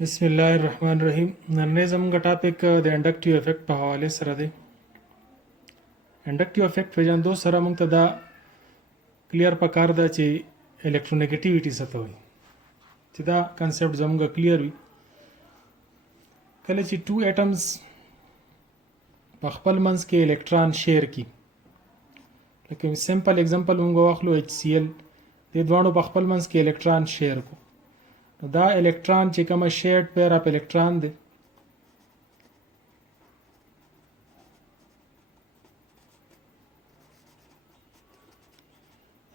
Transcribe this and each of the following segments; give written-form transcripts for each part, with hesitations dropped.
बिस्मिल्लाहिर्रहमानिर्रहीम। नन्हे ज़मूंगा टॉपिक द इंडक्टिव इफेक्ट पे हवाले सर दे इंडक्टिव इफेक्ट पेजंदो सर मूंग दा क्लियर पकार दा चे इलेक्ट्रोनेगेटिविटी सतो हुई चे दा कंसेप्ट ज़मूंगा क्लियर हुई कले चे टू एटम्स पखपल मंस के इलेक्ट्रॉन शेयर की लेकिन सिंपल एग्जांपल मूंगा वाखलो HCl दे द्वाणो पखपल मंस के इलेक्ट्रॉन शेयर को दा इलेक्ट्रॉन चे कम शेयर्ड पेयर ऑफ इलेक्ट्रॉन दे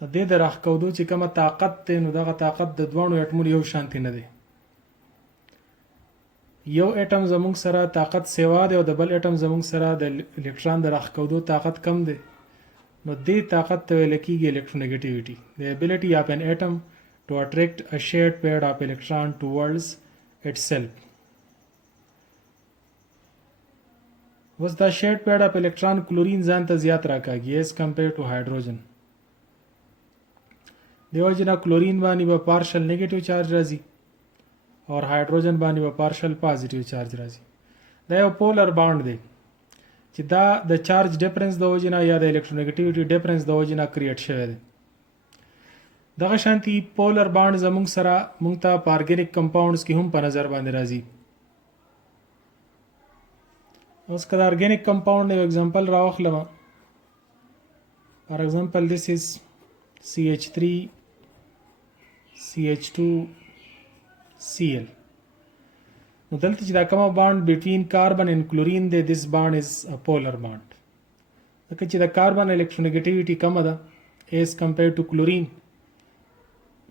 दे د راښکودو چې کومه طاقت دی نو دغه طاقت د دوانو اټمونو یو شانتي نه دی. یو اټم زموږ سره طاقت سیوا دی او د بل اټم زموږ سره د الکترون د راښکودو طاقت کم دی نو دې طاقت ته ویل کېږي الکترونیګیټیویټي the ability of an atom to attract a shared pair of electron towards itself. اوس دا shared pair of electron کلورین ځان ته زیات راکاږي as compared to hydrogen. دیو جنا کلورین باندې به پارشل نیگیټیو چارج راځي او هایدروجن باندې به پارشل پازیټیو چارج راځي. دا یو پولر بانډ دی چې دا د چارج ډیفرنس د وجنه یا د الکترونیګیټیویټي ډیفرنس د وجنه کریټ شوی دی. دغه شانتي پولر بانډ زموږ سره مونږ ته په ارګینیک کمپاونډز کې هم په نظر باندې راځي. اوس کله ارګینیک کمپاوند یو اگزامپل راوخلم. فار ایگزامپل this is CH3 CH2 Cl. نو دلته چې دا کومه بانډ بټوین کاربن ان کلورین دی this bond is a polar bond. ځکه چې د کاربن الکترونیګیټیویټي کمه ده as compared to کلورین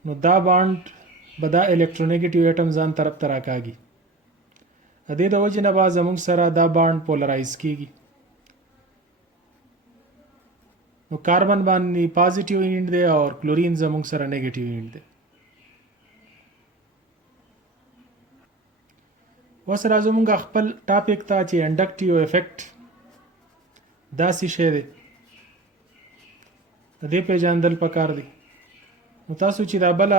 نو دا بانډ به دا الکترونیګیټیو اټم ځان طرف ته راکاږي. د دې د وجې نه به زموږ سره دا بانډ پولرایز کیږي. نو کاربن باندې پازیټیو اینډ دی او کلورین زموږ سره نیگیټیو اینډ دی. اوس راځو موږ خپل ټاپک ته چې انډکټیو افیکټ دا څه شی دی د دې پیژندل پکار دی. نو تاسو چې دا بل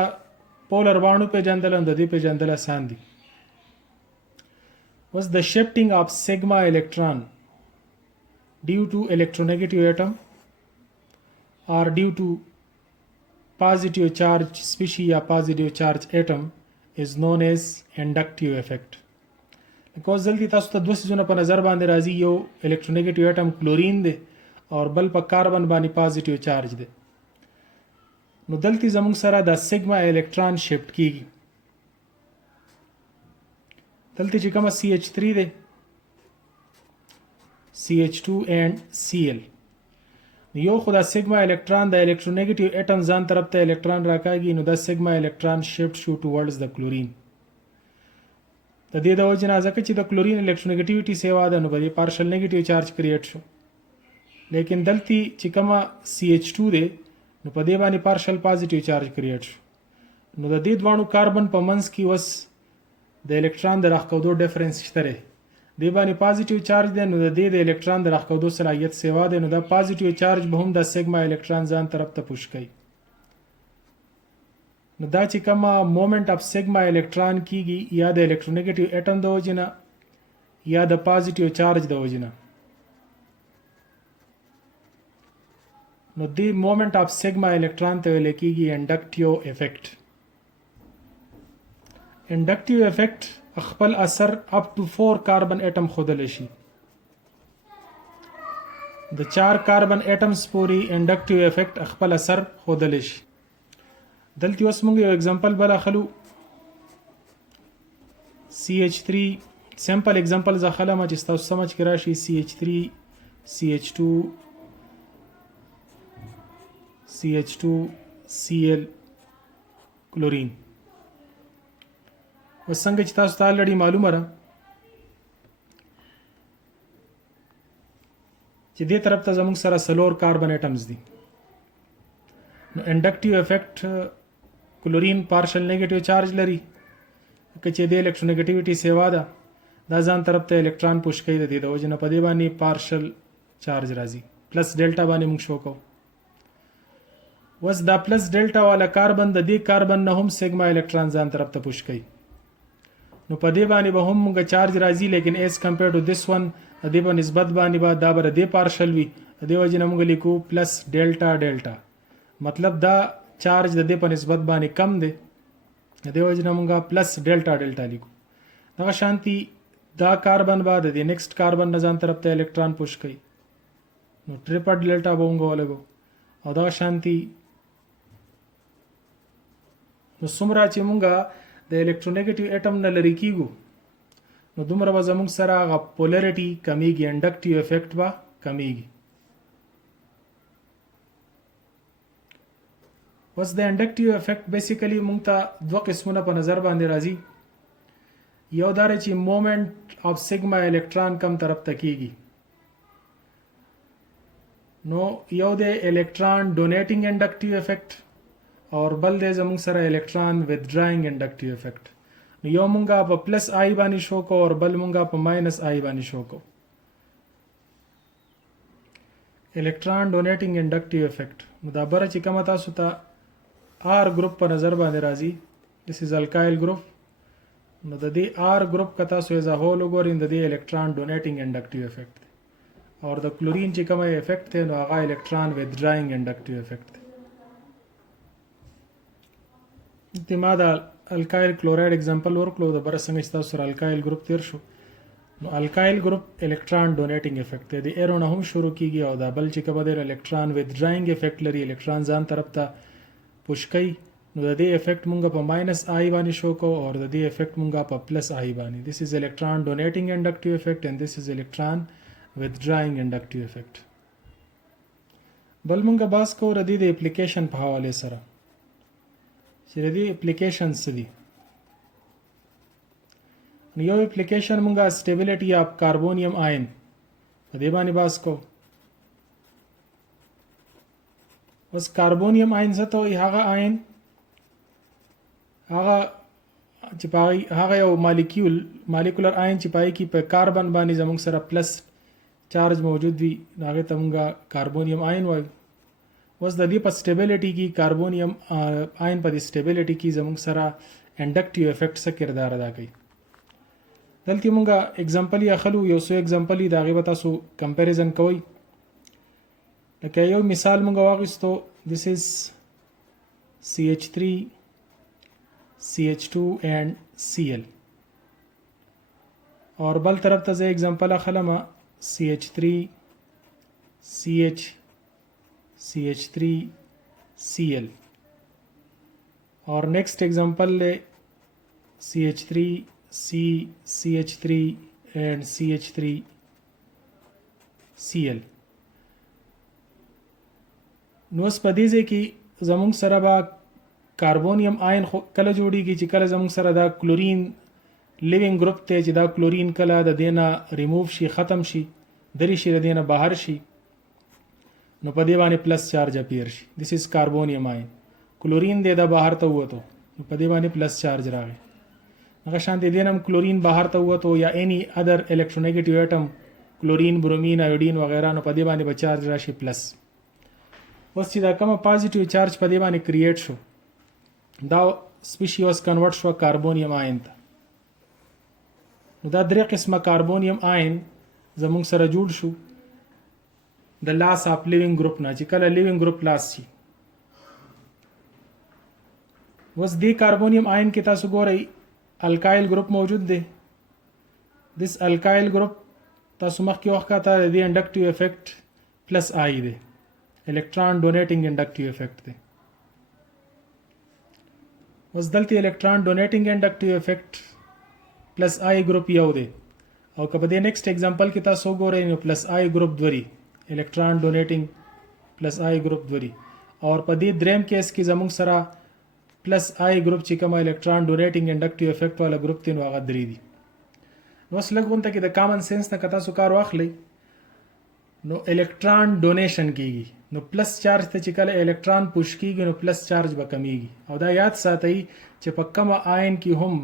پولر باندې پیژندل د دې پیژندل آسان دي. was the shifting of sigma electron due to electronegative atom or due to positive charge species या positive charge atom is known as inductive effect. because जल्दी تاسو ته دوه سيزونه په نظر باندې راځي یو الکترونیګیټیو اټم کلورین دی او بل په کاربن باندې پازیټیو چارج دی. نو دلته زموږ سره د سیګما الکترون شفت کیږي. دلته چې کومه CH3 دی CH2 and Cl یو خو دا سیګما الکترون د الکترونیګیټیو اټم ځان طرف ته الکترون راکاږي نو دا سیګما الکترون شفت شو ټوورډز د کلورین. د دې د وجې نه ځکه چې د کلورین الکترونیګیټیویټي سیوا ده نو به یې پارشل نیګیټیو چارج کریټ شو. لیکن دلته چې کومه CH2 دی نو په دې باندې پارشل پازیټیو چارج کریټ شو. نو د دې دوانو کاربن په منځ کې اوس د الکترون د راښکودو ډیفرنس شته دی. دې باندې پازیټیو چارج دی نو د دې د الکترون د راښکودو صلاحیت سیوا دی نو دا پازیټیو چارج به هم د سیګما الکترون ځان طرف ته پوش کوي. نو دا چې کومه مومنت اف سیګما الکترون کیږي یا د الکترونیګیټیو اټم د وجې نه یا د پازیټیو چارج د وجې نه نو دې مومنت اف سیګما الکترون ته ویل کېږي انډکټیو افیکټ. انډکټیو افیکټ خپل اثر اپ ټو 4 کاربن اټم خودل شي. د 4 کاربن اټمز پورې انډکټیو افیکټ خپل اثر خودل شي. دلته اوس موږ یو اگزامپل بل اخلو CH3 سمپل اگزامپل ځخله ما چې تاسو سمجھ کې راشي CH3 CH2 CH2 Cl کلورین. اوس څنګه چې تاسو ته الریډي معلومه ده چې دې طرف ته زموږ سره سلور کاربن اټمز دي. نو انډکټیو افیکټ کلورین پارشل نیگیټیو چارج لري که چې د الکترونیګیټیویټي سیوا ده دا ځان طرف ته الکترون پوش کوي. د دې د وجې نه په دې باندې پارشل چارج راځي پلس ډیلټا باندې موږ شو کوو. اوس دا پلس ډیلټا والا کاربن د دې کاربن نه هم سیګما الکترون ځان طرف ته پوش کوي. نو په دې باندې به هم موږ چارج راځي لیکن ایز کمپیر ټو دیس ون د دې په نسبت باندې به دا به د دې پارشل وي د دې وجې نه موږ لیکو پلس ډیلټا ډیلټا مطلب دا چارج د دې په نسبت باندې کم دی د دې وجې نه موږ پلس ډیلټا ډیلټا لیکو دغه شانتي دا کاربن به د دې نیکسټ کاربن نه ځان طرف ته الکترون پوش کوي نو ټریپل ډیلټا به موږ ولګو او دغه شانتي نو څومره چې موږ د الکترونیګیټیو اټم نه لرې کیږو نو دومره به زموږ سره هغه پولریټي کمیږي انډکټیو افیکټ به کمیږي اوس د انډکټیو افیکټ بیسیکلی موږ ته دوه قسمونه په نظر باندې راځي یو دا چې مومنت اف سیګما الکترون کم طرف ته کیږي نو یو د الکترون ډونیټینګ انډکټیو افیکټ اور بل د زموږ سره الکترون وذډراینګ انډکټیو افیکټ نو یو مونږه په پلس آی باندې شو کو اور بل مونږه په ماینس آی باندې شو کو الکترون ډونیټینګ انډکټیو افیکټ نو دا بره چې کومه تاسو ته آر ګروپ په نظر باندې راځي دس از الکایل ګروپ نو د دې آر ګروپ کا تاسو ایز ا هول وګورئ د دې الکترون ډونیټینګ انډکټیو افیکټ اور د کلورین چې کومه افیکټ دی نو هغه الکترون وذډراینګ انډکټیو افیکټ دی ما دا الکایل کلوراید اگزامپل ورکړو د بر څنګه چې تاسو سره الکایل ګروپ تیر شو نو الکایل ګروپ الکترون ډونیټینګ افیکټ دی ایرو نه هم شروع کیږي او دا بل چې کومه د الکترون وذډراینګ افیکټ لري الکترون ځان طرف ته پوش کوي نو د دې افیکټ مونږ په ماینس آی باندې شو کو اور د دې افیکټ مونږ په پلس آی باندې دس از الکترون ډونیټینګ انډکټیو افیکټ اینڈ دس از الکترون withdrawing inductive effect بل مونږه باس کو ردی د اپلیکیشن په حواله سره چې ردی اپلیکیشن څه دي یو اپلیکیشن مونږه سټیبিলিټي اف کاربونیم آین په دې باندې باس کو اوس کاربونیم آین څه ته وایي هغه آین هغه چې پای هغه یو مالیکولر آین چې پای کې په کاربن باندې زموږ سره پلس چارج موجود وي هغه ته موږ کاربونیم آین وایو اوس د دې په سټیبিলিټي کې کاربونیم آین په دې سټیبিলিټي کې زموږ سره انډکټیو افیکټ څه کردار ادا کوي دلته موږ اگزامپل یا خلو یو څو اگزامپل دا غیبه تاسو کمپیریزن کوئ لکه یو مثال موږ واغستو this is CH3 CH2 and Cl اور بل طرف ته زه اگزامپل اخلم CH3 CH CH3 Cl اور نیکسٹ एग्जांपल ले CH3 C CH3 and CH3 Cl نو سپدیزه کې زموږ سره با کاربونیم آین کله جوړیږي چې کله زموږ سره دا کلورین لیوینګ ګروپ ته چې دا کلورین کله د دینه ریموو شي ختم شي درې شي د دینه بهر شي نو په دې باندې پلس چارج اپیر شي دیس از کاربونیم آین کلورین د بهر ته وته نو په دې باندې پلس چارج راغی هغه شان د دینم کلورین بهر ته وته یا اني ادر الکترونیګیټیو اټم کلورین برومین ایودین وغیرہ نو په دې باندې به چارج راشي پلس اوس چې دا کومه پازیټیو چارج په دې باندې کریټ شو دا سپیشي اوس کنورټ شو کاربونیم آین ته نو دا درې قسمه کاربونیم آین زموږ سره جوړ شو د لاس اف لیوینګ ګروپ نه چې کله لیوینګ ګروپ لاس شي اوس دې کاربونیم آین کې تاسو ګورئ الکایل ګروپ موجود دی دس الکایل ګروپ تاسو مخکې وخته د انډکټیو افیکټ پلس آی دی الکترون ډونیټینګ انډکټیو افیکټ دی اوس دلته الکترون ډونیټینګ انډکټیو افیکټ پلس آی ګروپ یو دی او که په دې نیکسټ एग्जांपल کې تاسو ګورئ نو پلس آی ګروپ دوری الکترون ډونیټینګ پلس آی ګروپ دوری اور په دې دریم کیس کې زموږ سره پلس آی ګروپ چې کوم الکترون ډونیټینګ انډکټیو افیکټ والا ګروپ دی نو هغه درې دي نو اوس لږ کې د کامن سنس نه کتا سو کار واخلئ نو الکترون ډونیشن کیږي نو پلس چارج ته چې کله الکترون پوش کیږي نو پلس چارج به کمیږي او دا یاد ساتئ چې په کومه آین کې هم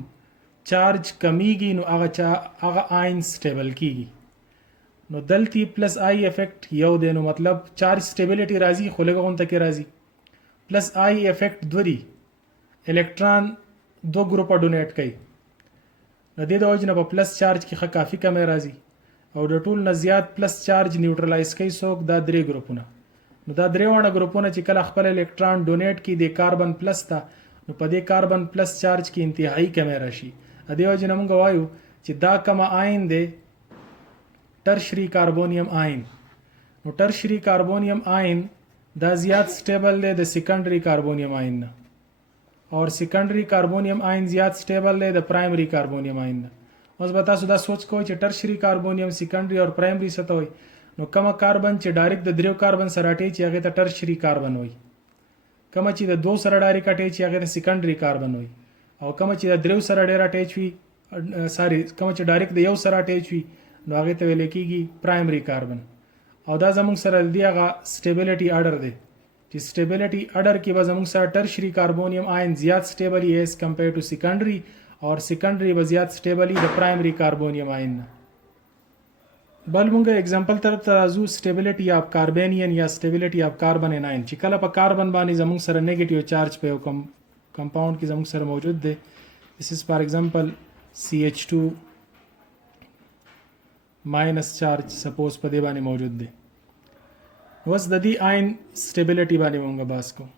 چارج کمیږي نو هغه آین سټیبل کیږي نو دلته پلس آی افیکټ یو دی نو مطلب چارج سټیبিলিټي راځي خو لږه غونته کې راځي پلس آی افیکټ دوری الکترون دو ګروپه ډونیټ کوي د دې د وجې نه په پلس چارج کې ښه کافي کمی راځي او د ټول نه زیات پلس چارج نیوټرلایز کوي څوک دا درې ګروپونه. نو دا درې وړه ګروپونه چې کله خپل الکترون ډونیټ کړي د کاربن پلس ته، نو په دې کاربن پلس چارج کې انتهایی کمی راشي. د دې وجې نه موږ وایو چې دا کومه آین دی ټرشري کاربونیم آین. نو ټرشري کاربونیم آین دا زیات سټیبل دی د سیکنډري کاربونیم آین نه، اور سیکنډري کاربونیم آین زیات سټیبل دی د پرایمري کاربونیم آین نه. اوس به تاسو دا سوچ کوئ چې ټرشري کاربونیم، سیکنډري او پرایمري څه ته وایي. نو کومه کاربن چې ډایرکټ د دریو کاربن سره اټیچ وي هغې ته ټرشري کاربن وایي، کومه چې د دو سره ډایرکټ اټیچ وي هغې ته سیکنډري کاربن وایي، او کومه چې د دریو سره ډېر اټیچ وي کومه چې ډایرکټ د یو سره اټیچ وي نو هغې ته ویل کېږي پرایمري کاربن. او دا زموږ سره د دې هغه سټیبلیټي اډر دی چې سټیبلیټي اډر کې به زموږ سره ټرشري کاربونیم آین زیات سټیبل وي ایز کمپیر ټو سیکنډري، اور سیکنډري به زیات سټیبل وي د پرایمري کاربونیم آین نه. بل مونږ اگزامپل طرف ته راځو، سټیبلیټي اف کاربینین یا سټیبلیټي اف کاربن ان آین. چې کله په کاربن باندې زموږ سره نیگیټیو چارج په یو کمپاوند کې زموږ سره موجود دی، this is for example CH2 ماینس چارج سپوز په دې باندې موجود دی. اوس د دې آین سټیبلیټي باندې مونږ بحث کوو.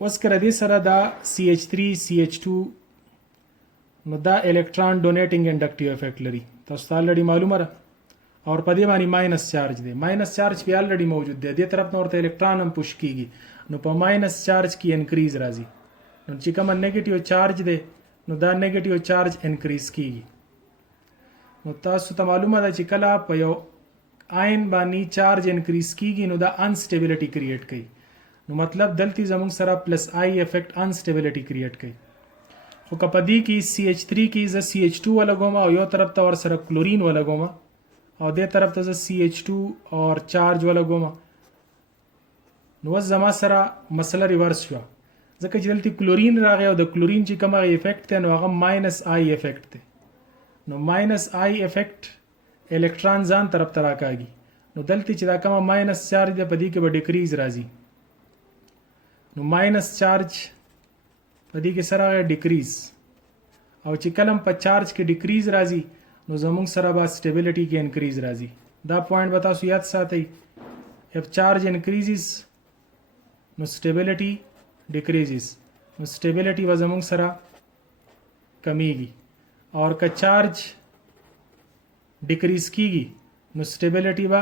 اوس که د دې سره دا CH3 CH2 نو دا الکترون ډونیټینګ انډکټیو افیکټ لري، تاسو ته الریډي معلومه ده، اور په دې باندې ماینس چارج دی. ماینس چارج په الریډي موجود دی، دې طرف نه ورته الکترون هم پوش کیږي، نو په ماینس چارج کې انکریز راځي. نو چې کوم نیگیټیو چارج دی نو دا نیگیټیو چارج انکریز کیږي. نو تاسو ته معلومه ده چې کله په یو آین باندې چارج انکریز کیږي نو دا انسټیبلیټي کریټ کوي. نو مطلب دلته زموږ سره پلس آی افیکټ انسټیبلیټي کریټ کوي. خو که په دې کې CH3 کې زه CH2 ولګوم او یو طرف ته ورسره کلورین ولګوم او دې طرف ته زه CH2 اور چارج ولګوم، نو اوس زما سره مسله ریورس شوه، ځکه چې دلته کلورین راغی او د کلورین چې کوم افیکټ دی نو هغه ماینس آی افیکټ دی. نو ماینس آی افیکټ الکترون ځان طرف ته راکاږي، نو دلته چې دا کومه ماینس چارج دی په دې کې به ډیکریز راځي. نو ماینس چارج په دې کې سره ډیکریز، او چې کلم په چارج کې ډیکریز راځي نو زموږ سره به سټیبلیټي کې انکریز راځي. دا پوینټ به تاسو یاد ساتئ، if charge increases نو stability decreases، نو stability به زموږ سره کمیږي، اور که چارج ډیکریز کیږي نو stability به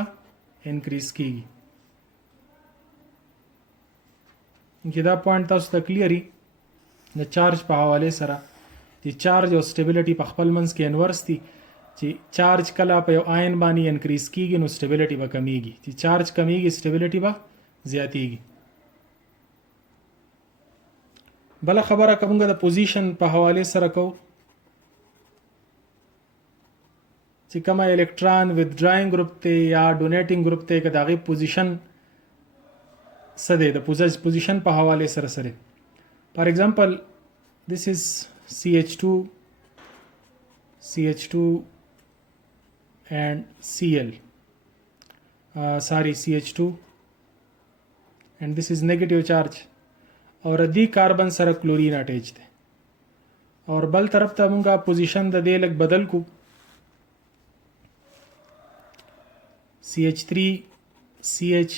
انکریز کیږي. چې دا پوینټ تاسو ته کلیئري د چارج په حواله سره چې چارج او سټیبلیټي په خپل منځ کې انورس دي. چې چارج کله په یو آین باندې انکریز کیږي نو سټیبلیټي به کمیږي، چې چارج کمیږي سټیبلیټي به زیاتیږي. بل خبره کومه د پوزیشن په حواله سره کو، چې کومه الکترون وذډراینګ ګروپ ته یا ډونیټینګ ګروپ ته کې دغه پوزیشن څه دی، د پوزیشن په حواله سره سره. فار ایگزامپل this is CH2 and Cl, CH2 and this is negative charge, اور دی کاربن سره کلورین اٹیچ دی، اور بل طرف ته مونږه پوزیشن د دې لک بدل کو CH3 CH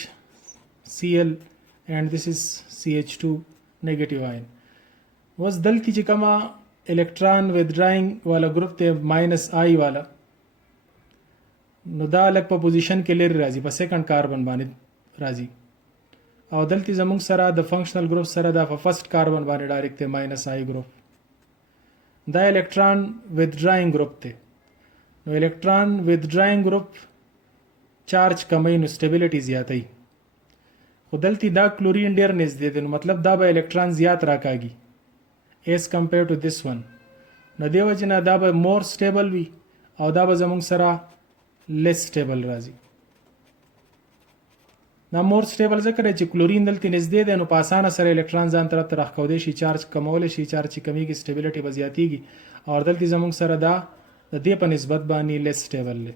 Cl and this is CH2 negative ion. اوس دلته چې کومه الکترون withdrawing والا ګروپ ته ماینس آی والا، نو دا لک په پوزیشن کې لري راځي، په سیکنډ کاربن باندې راځي، او دلته زموږ سره د فنکشنل ګروپ سره د فرست کاربن باندې ډایرکټ ته ماینس آی ګروپ. دا الکترون withdrawing ګروپ ته، نو الکترون withdrawing ګروپ چارج کموي نو سټیبلیټي زیاتوي. خو دلته دا کلورین ډیر نږدې دی، نو مطلب دا به الکترون زیات راکاږي as compared to this one. نو دی وجه نه دا به مور سټیبل وي او دا به زموږ سره لیس سټیبل راځي. دا مور سټیبل ځکه چې کلورین دلته نږدې دی، نو په اسانه سره الکترون ځان طرف ته راخودي شي، چارج کمول شي، چارج چې کمیږي سټیبلیټي به زیاتیږي، او دلته زموږ سره دا د دې په نسبت باندې لیس سټیبل دی.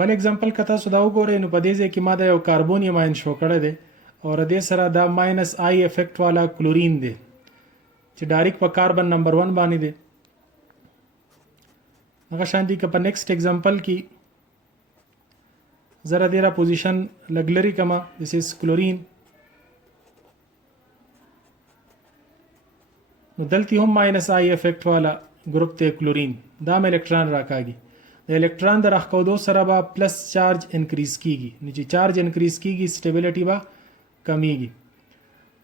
بل اگزامپل کته سودا وګورئ، نو په دې ځای کې ما دا یو کاربونیم آین شو کړی دی، اور دې سره دا ماینس آی افیکٹ والا کلورین دی چې ډایرکټ په کاربن نمبر 1 باندې دی. هغه شان دي که په نیکسټ اگزامپل کې زره دیره پوزیشن لګلري کما this is کلورین. نو دلته هم ماینس آی افیکٹ والا ګروپ ته کلورین دا م الکترون راکاږي. د الکترون د راخودو سره به پلس چارج انکریز کیږي. نو چې چارج انکریز کیږي سټیبিলিټي به کمیږي.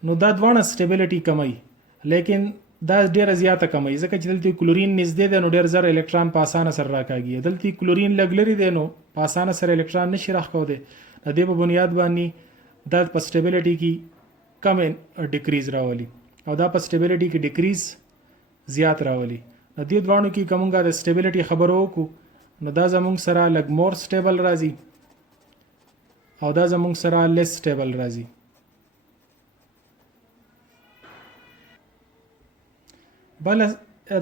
نو دا دوه سټیبিলিټي کمای لیکن دا ډیره زیاته کمای ځکه چې دلته کلورین نږدې ده نو ډیر زر الکترون په اسانه سره راکاږي. دلته کلورین لګلري دی نو په اسانه سره الکترون نشي راخو دی. د دې په بنیاد باندې دا په سټیبিলিټي کې کم ډیکریز راولي او دا په سټیبিলিټي کې ډیکریز زیات راولي. د دې دوانو کې کومګه د سټیبিলিټي خبرو وکړو نو دا زمونږ سره لګ مور سټیبل راځي او دا زمونږ سره لیس سټیبل راځي. بل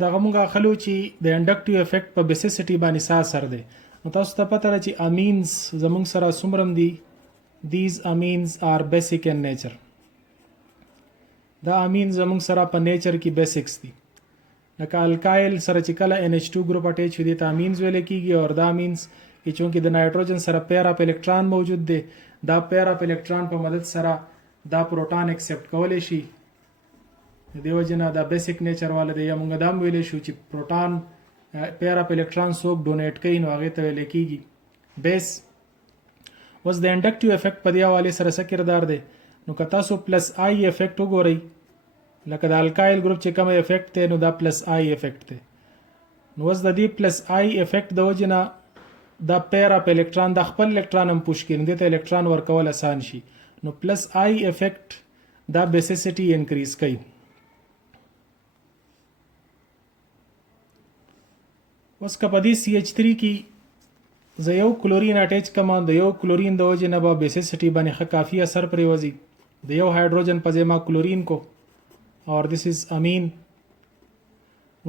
دغه مونږه خلو چې د انډکټیو افیکټ په بیسیسټي باندې اثر دی. نو تاسو ته پته ده چې امینز زمونږ سره څومره دي. these amines are basic in nature. دا امین زمونږ سره په نیچر کې بیسکس دي. لکه الکایل سره چې کله NH2 ګروپ اٹیچ وي ته امینز ویل کیږي او دا امینز کې چونکې د نایټروجن سره پیر اپ الکترون موجود دی دا پیر اپ الکترون په مدد سره دا پروټون ایکسپټ کولی شي. دیو جنا دا بیسیک نیچر والا دی یا مونږ دا ویل شو چې پروټون پیر اپ الکترون څوک ډونیټ کوي نو هغه ته ویل کیږي بیس. وس د انډکټیو افیکټ په دی حواله سره څه کردار دی. نو که تاسو پلس آی افیکټ وګورئ لکه د الکایل ګروپ چې کوم افیکټ دی نو دا پلس آی افیکټ دی. نو وس د دې پلس آی افیکټ د وجنه دا پیر اپ الکترون د خپل الکترون هم پوش کړي دته الکترون ورکول آسان شي. نو پلس آی افیکټ دا بیسیسټي انکریز کوي. اوس که په دې CH3 کې زه یو کلورین اٹیچ کوم د یو کلورین د وجې نه به بیسیسټي باندې ښه کافي اثر پرې وځي. د یو هایدروجن په ځای ما کلورین کو اور this is امین.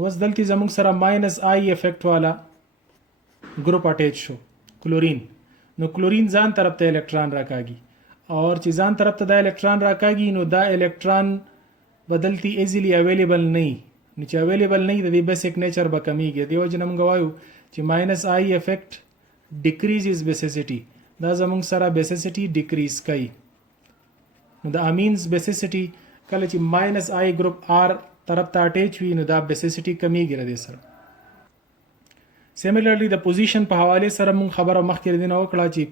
اوس دلته زموږ سره ماینس آی افیکټ والا ګروپ اٹیچ شو کلورین. نو کلورین ځان طرف ته الکترون راکاږي اور چې ځان طرف ته دا الکترون راکاږي نو دا الکترون بدلتی ایزیلی اویلیبل نه نو چې اویلیبل نه د دې بیسیک نیچر به کمیږي. دیو جن موږ وایو چې ماینس آی افیکټ decreases basicity. دا زمونږ سره basicity decrease کوي. نو د امینز basicity کله چې ماینس آی ګروپ آر طرف ته اٹیچ وي نو دا basicity کمیږي ردی سره. سیملرلی د پوزیشن په حواله سره مونږ خبره مخکې دینه وکړه چې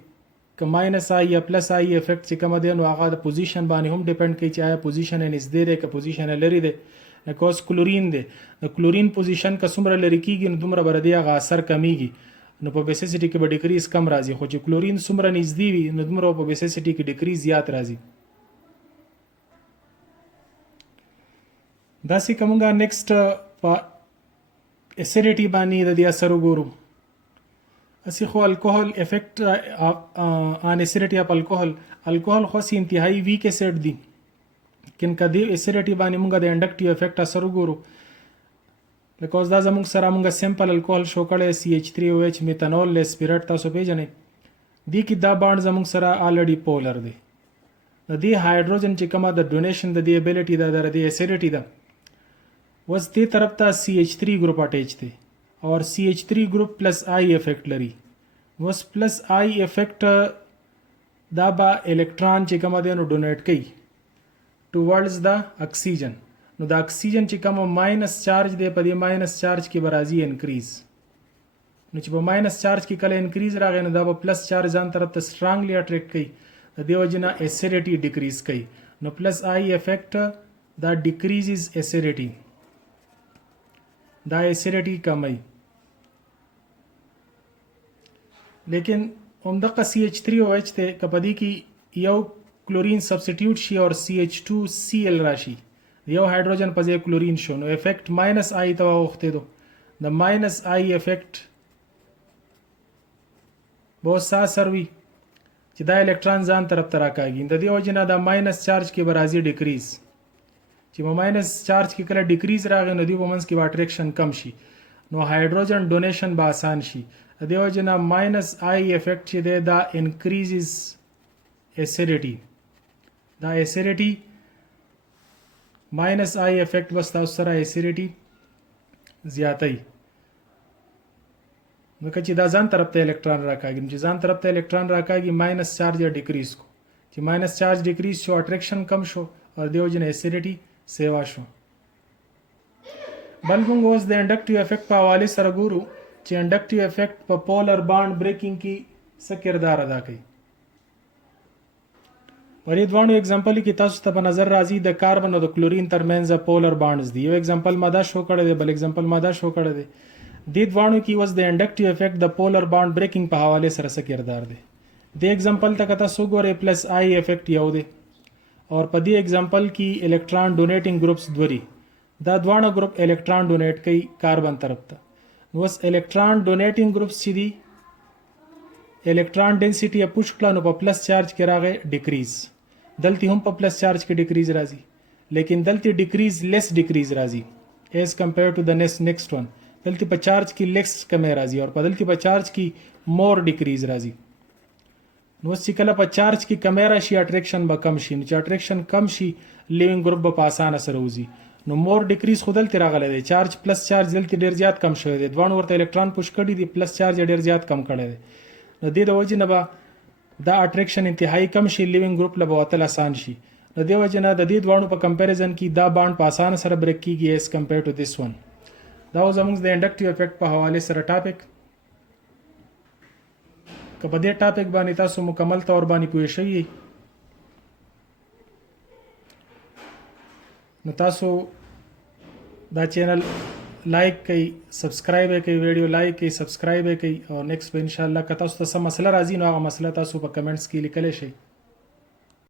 که ماینس آی یا پلس آی افیکټ چې کوم دی نو هغه د پوزیشن باندې هم ډیپند کوي چې آیا پوزیشن نږدې دی که پوزیشن لري دی. لکه اوس کلورین دی د کلورین پوزیشن که څومره لري کیږي نو دومره به د هغه اثر کمیږي. نو په بیسیسټي کې به ډیکریز کم راځي خو چې کلورین څومره نږدې وي نو دومره په بیسیسټي کې ډیکریز زیات راځي. داسې کومه نیکسټ په اسیډیټي باندې د دې اثر وګورو. اسی خو الکوهول افیکٹ آن اسیډیټي اف الکوهول خو سي انتهایی ویک اسیډ دي کین کدی اسیډیټي باندې موږ د انډکټیو افیکٹ اثر وګورو. بیکاز دا زموږ سره موږ سیمپل الکوهول شو کړی CH3OH میتانول له سپیرټ تاسو پیژنئ دی کې دا بانډ زموږ سره الریډي پولر دی. د دې هایدروجن چې کومه د ډونیشن د دې ابیلیټي د دې اسیډیټي ده وس دې طرف ته CH3 ګروپ اٹیچ دی اور CH3 ګروپ پلس آی افیکټ لري. وس پلس آی افیکټ دا با الکترون چې کومه دی نو ډونیټ کوي ټوورډز د اکسیجن. نو د اکسیجن چې کوم ماینس چارج دی په دې ماینس چارج کې به راځي انکریز. نو چې په ماینس چارج کې کله انکریز راغی نو دا به پلس چارج ځان طرف ته سټرانګلی اټریکټ کوي د دې وجې نه اسیډیټي ډیکریز کوي. نو پلس آی افیکټ دا ډیکریزز اسیډیټي دا اسیډیټي کموي. لیکن همدغه CH3OH ته که په دې کې یو کلورین سبسټیټیوټ شي اور CH2Cl راشي یو هایدروجن په ځای کلورین شو نو افیکټ ماینس آی ته واوښتې دو. د ماینس آی افیکټ بہت سا سروي چې دا الکترون ځان طرف ته راکاږي د دې وجې نه دا ماینس چارج کې به راځي ډیکریز. چې ماینس چارج کې کله ډیکریز راغی نو دوی په منځ کې به اټریکشن کم شي نو هایدروجن ډونیشن به آسان شي. د دې وجې نه ماینس آی افیکټ چې دی دا انکریزز اسیډیټي دا ایسیډیټي ماینس آی افیکټ بس تاسو سره ایسیډیټي زیاتوي. نو که چې دا ځان طرف ته الکترون راکاږي، چې ځان طرف ته الکترون راکاږي ماینس چارج یا ډیکریز کو، چې ماینس چارج ډیکریز شو اټریکشن کم شو او دیو جن ایسیډیټي سیوا شو. بل موږ اوس د انډکټیو افیکټ په حواله سره ګورو چې انډکټیو افیکټ په پولر بانډ بریکینګ کې څه کردار ادا کوي. په دې دوانو اگزامپل کې تاسو ته په نظر راځي د کاربن او د کلورین ترمنځ پولر بانډز دي. یو اگزامپل ما دا شو کړی دی، بل اگزامپل ما دا شو کړی دی. دې دوانو کې اوس د انډکټیو افیکټ د پولر بانډ بریکینګ په حواله سره څه کردار دی. دې اگزامپل ته که تاسو ګورئ پلس آی افیکټ یو دی اور په دې اگزامپل کې الکترون ډونیټینګ گروپس دوری، دا دوانه گروپ الکترون ډونیټ کوي کاربن طرف ته. نو اوس الکترون ډونیټینګ گروپس چې دي الکترون ډینسټي یې پوش کړه نو په پلس چارج کې راغی ډیکریز. دلته هم په پلس چارج کې ډیکریز راځي، لیکن دلته ډیکریز لیس ډیکریز راځي ایز کمپیر ټو د نیکسٹ ون. دلته په چارج کې لیس کمې راځي او په دلته په چارج کې مور ډیکریز راځي. نو چې کله په چارج کې کمې راشي اټریکشن به کم شي، نو چې اټریکشن کم شي لیوینګ ګروپ به په اسانه سره وځي. نو مور ډیکریز خو دلته راغلی دی، چارج پلس چارج دلته ډیر زیات کم شوی دی، دوه ورته الکترون پوش کړي دي، پلس چارج ډیر زیات کم کړی دی. نو دې د وجې نه به دا اټریکشن انتهایی کم شي، لیوینګ ګروپ له به وتل آسان شي. نو دې وجې نه د دې دوانو په کمپیریزن کې دا بانډ په اسانه سره بریک کیږي ایز کمپیر ټو دیس ون. دا و زموږ د انډکټیو افیکټ په حواله سره ټاپک. که په دې ټاپک باندې تاسو مکمل طور باندې پوه شئ نو تاسو دا چینل لایک کړئ، سبسکرایب یې کړئ، ویډیو لایک کړئ، سبسکرایب یې کړئ او نیکسٹ به ان شاء الله که تاسو ته څه مسله راځي نو هغه مسله تاسو په کمنټس کې لیکلی شئ.